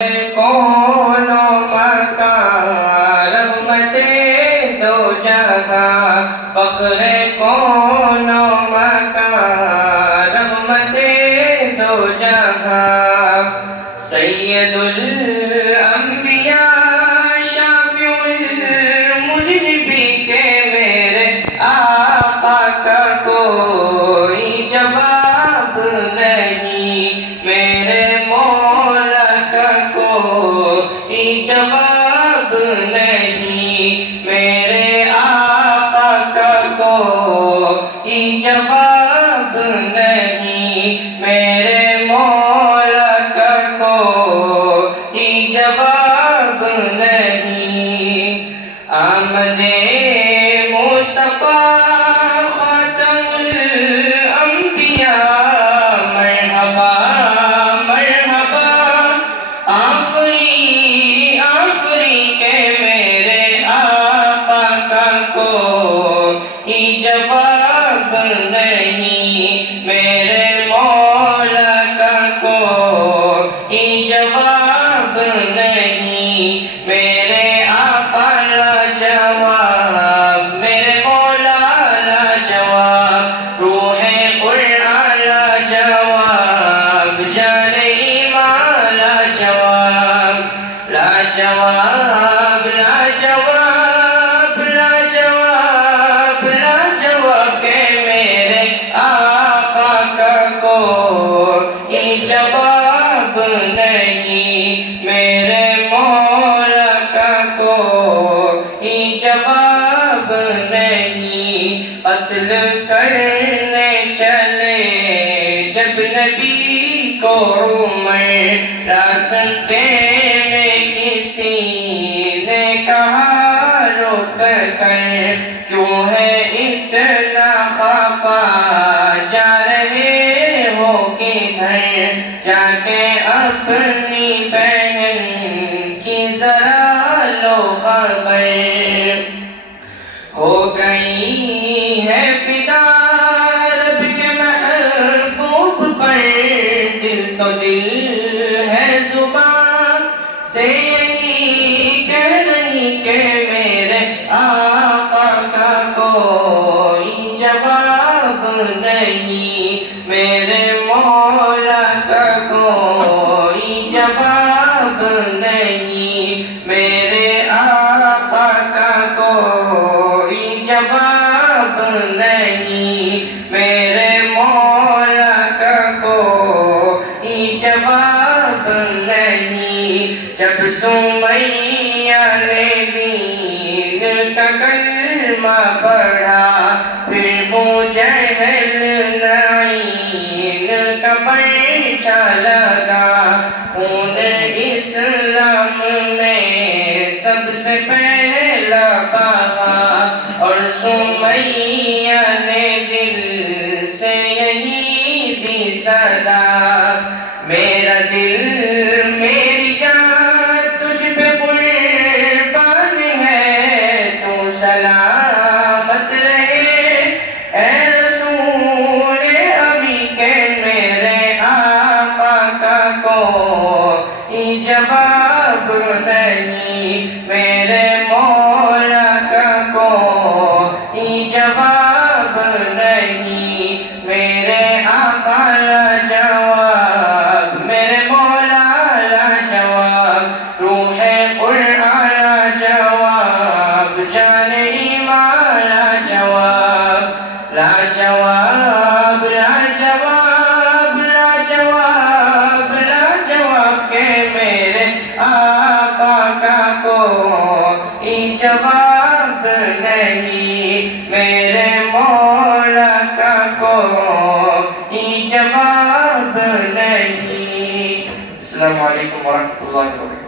کون و مکان رحمت دو جہاں، فخر کون و مکان رحمت دو جہاں، سید الانبیاء شافع المذنبین کے میرے آقا کا کوئی جواب نہیں، میرے مولا کا کوئی جواب نہیں، میرے آقا کا کوئی جواب نہیں، میرے مولا کا کوئی جواب نہیں۔ آمد مصطفیٰ خاتم الانبیاء، مرحبا مرحبا، آفری آفری کے میرے آقا کا کوئی جواب نہیں، میرے مولا کا کوئی جواب نہیں، میرے آقا لاجواب، میرے مولا لاجواب، روح قرآن لاجواب، جان ایمان لاجواب، لاجواب لاجواب لاجواب لاجواب کہ میرے آقا کا کوئی جواب نہیں، میرے مولا کا کوئی جواب نہیں۔ قتل کرنے چلے جب نبی کو عمر، راستے میں کسی نے کہا روک کر، کیوں ہے اتنا خفا، جا رہے ہو کدھر، جا کے اپنی بہن کی ذرا لو خبر، ہو گئی ہے فدا رب کے محبوب پر، دل تو دل ہے زبان سے یہی کہہ رہی کہ میرے آقا کا کوئی جواب نہیں، میرے مولا کا کوئی جواب نہیں، میرے آقا کا کوئی جواب نہیں، میرے مولا کا کوئی جواب نہیں۔ جب سمیہ نے دین کا کلمہ پڑھا، پھر وہ جہل لعین کا پرچہ لگا، خون اسلام میں سب سے پہلا بہا، اور سمیہ نے دل سے یہی دی صدا، میرا دل میری جان تجھ پہ قربان ہے، تو سلامت رہے اے رسول امی کہ میرے آقا کا کوئی جواب نہیں، میرے مولا کا کوئی جواب نہیں، میرے آقا لاجواب، میرے مولا لاجواب، روح قرآن لاجواب، جان ایمان لاجواب، لاجواب لاجواب لاجواب لاجواب کہ میرے آقا کا کوئی جواب نہیں، میرے مولا کا کوئی جواب نہیں۔ السلام علیکم ورحمۃ اللہ وبرکاتہ۔